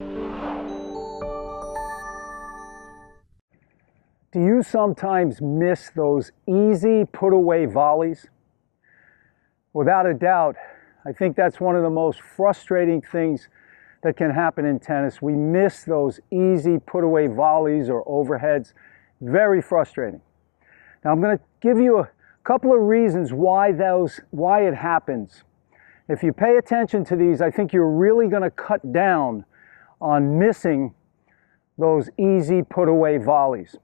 Do you sometimes miss those easy put-away volleys? Without a doubt, I think that's one of the most frustrating things that can happen in tennis. We miss those easy put-away volleys or overheads. Very frustrating. Now I'm going to give you a couple of reasons why it happens. If you pay attention to these, I think you're really going to cut down on missing those easy put-away volleys.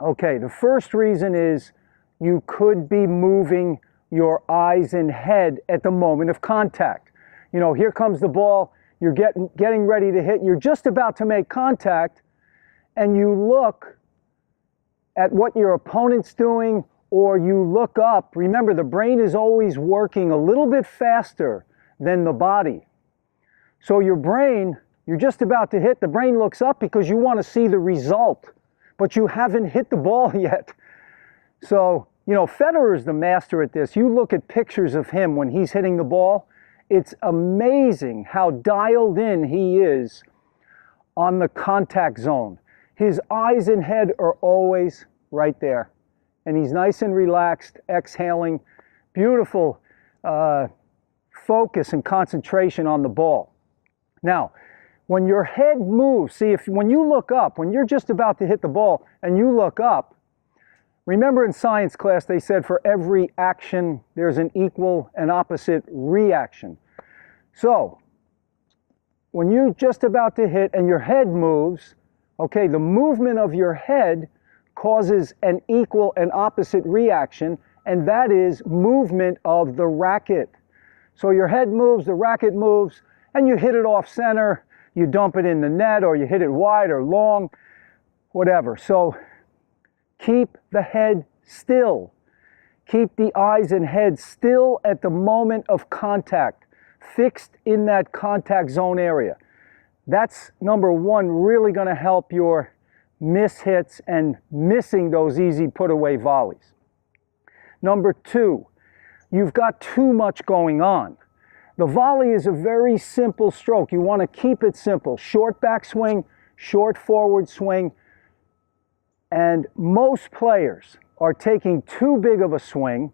Okay, the first reason is you could be moving your eyes and head at the moment of contact. You know, here comes the ball, you're getting ready to hit, you're just about to make contact, and you look at what your opponent's doing, or you look up. Remember, the brain is always working a little bit faster than the body. So your brain, you're just about to hit, the brain looks up because you want to see the result, but you haven't hit the ball yet. So, you know, Federer's the master at this. You look at pictures of him when he's hitting the ball, it's amazing how dialed in he is on the contact zone. His eyes and head are always right there. And he's nice and relaxed, exhaling, beautiful focus and concentration on the ball. Now, when your head moves, see, when you look up, when you're just about to hit the ball and you look up, remember in science class they said for every action there's an equal and opposite reaction. So, when you're just about to hit and your head moves, okay, the movement of your head causes an equal and opposite reaction, and that is movement of the racket. So your head moves, the racket moves, and you hit it off center, you dump it in the net, or you hit it wide or long, whatever. So keep the head still. Keep the eyes and head still at the moment of contact, fixed in that contact zone area. That's number one, really going to help your miss hits and missing those easy put-away volleys. Number two, you've got too much going on. The volley is a very simple stroke. You want to keep it simple. Short backswing, short forward swing, and most players are taking too big of a swing.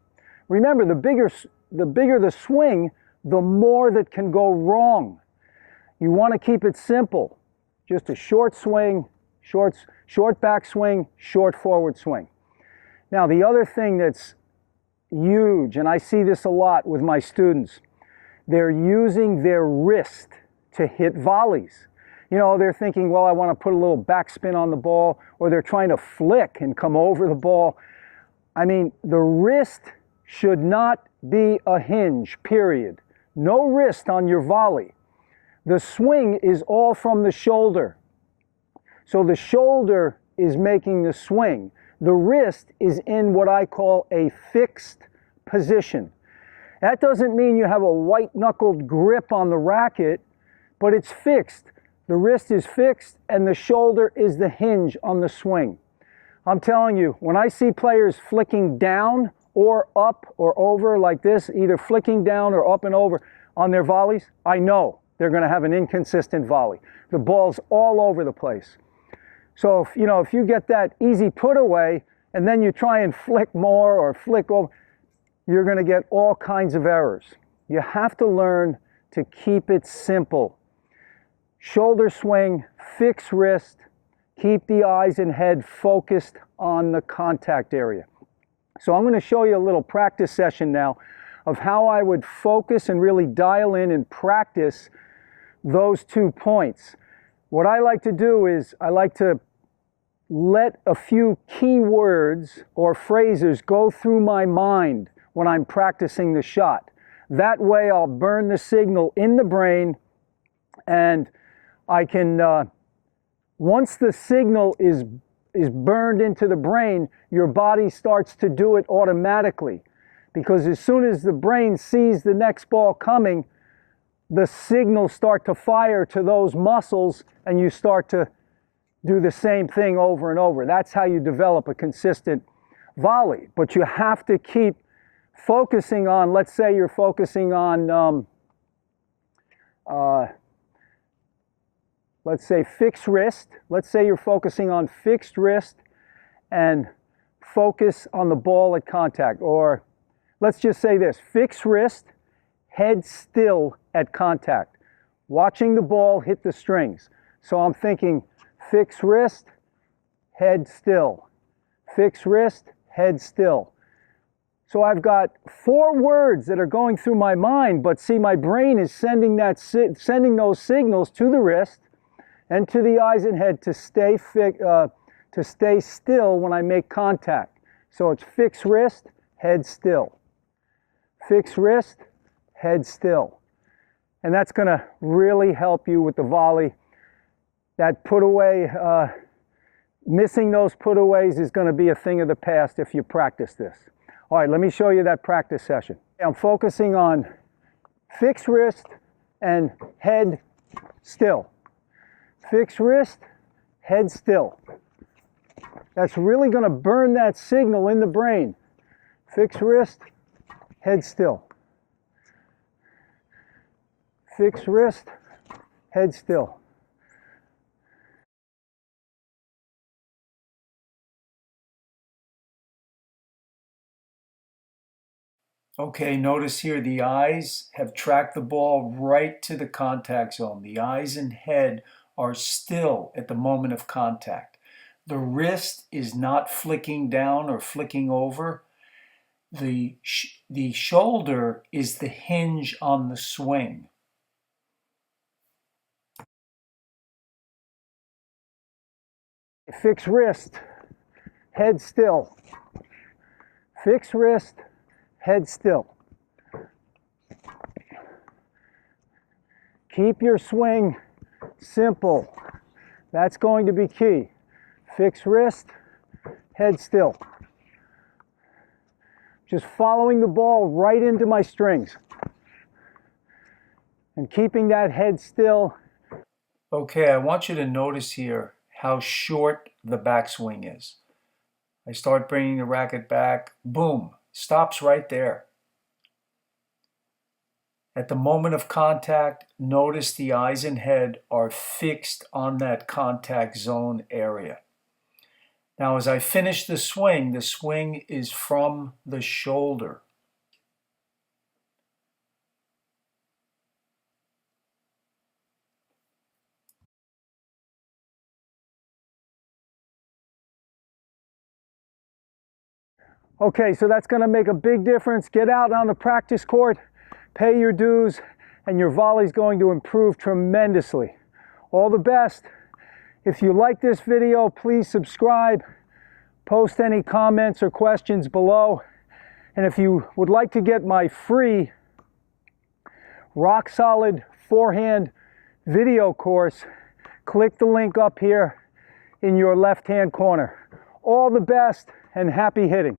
Remember, the bigger the swing, the more that can go wrong. You want to keep it simple. Just a short swing, short backswing, short forward swing. Now, the other thing that's huge, and I see this a lot with my students, they're using their wrist to hit volleys. You know, they're thinking, well, I want to put a little backspin on the ball, or they're trying to flick and come over the ball. I mean, the wrist should not be a hinge, period. No wrist on your volley. The swing is all from the shoulder. So the shoulder is making the swing. The wrist is in what I call a fixed position. That doesn't mean you have a white-knuckled grip on the racket, but it's fixed. The wrist is fixed, and the shoulder is the hinge on the swing. I'm telling you, when I see players flicking down or up or over like this, either flicking down or up and over on their volleys, I know they're going to have an inconsistent volley. The ball's all over the place. So, if you get that easy put away, and then you try and flick more or flick over, you're going to get all kinds of errors. You have to learn to keep it simple. Shoulder swing, fix wrist, keep the eyes and head focused on the contact area. So I'm going to show you a little practice session now of how I would focus and really dial in and practice those 2 points. What I like to do is I like to let a few key words or phrases go through my mind when I'm practicing the shot. That way I'll burn the signal in the brain, and I can, once the signal is burned into the brain, your body starts to do it automatically. Because as soon as the brain sees the next ball coming, the signals start to fire to those muscles, and you start to do the same thing over and over. That's how you develop a consistent volley. But you have to keep focusing on, let's say you're focusing on let's say fixed wrist. Let's say you're focusing on fixed wrist and focus on the ball at contact. Or let's just say this, fixed wrist, head still at contact, watching the ball hit the strings. So I'm thinking fixed wrist, head still, fixed wrist, head still. So I've got 4 words that are going through my mind, but see, my brain is sending those signals to the wrist and to the eyes and head to stay still when I make contact. So it's fixed wrist, head still. Fixed wrist, head still. And that's going to really help you with the volley. That put-away, missing those put-aways is going to be a thing of the past if you practice this. All right, let me show you that practice session. I'm focusing on fixed wrist and head still. Fixed wrist, head still. That's really going to burn that signal in the brain. Fixed wrist, head still. Fixed wrist, head still. Okay, notice here the eyes have tracked the ball right to the contact zone. The eyes and head are still at the moment of contact. The wrist is not flicking down or flicking over. The shoulder is the hinge on the swing. Fixed wrist, head still. Fixed wrist, head still. Keep your swing simple. That's going to be key. Fixed wrist, head still. Just following the ball right into my strings and keeping that head still. Okay, I want you to notice here how short the backswing is. I start bringing the racket back, boom, stops right there. At the moment of contact, notice the eyes and head are fixed on that contact zone area. Now, as I finish the swing is from the shoulder. Okay, so that's going to make a big difference. Get out on the practice court, pay your dues, and your volley is going to improve tremendously. All the best. If you like this video, please subscribe, post any comments or questions below. And if you would like to get my free rock solid forehand video course, click the link up here in your left-hand corner. All the best and happy hitting.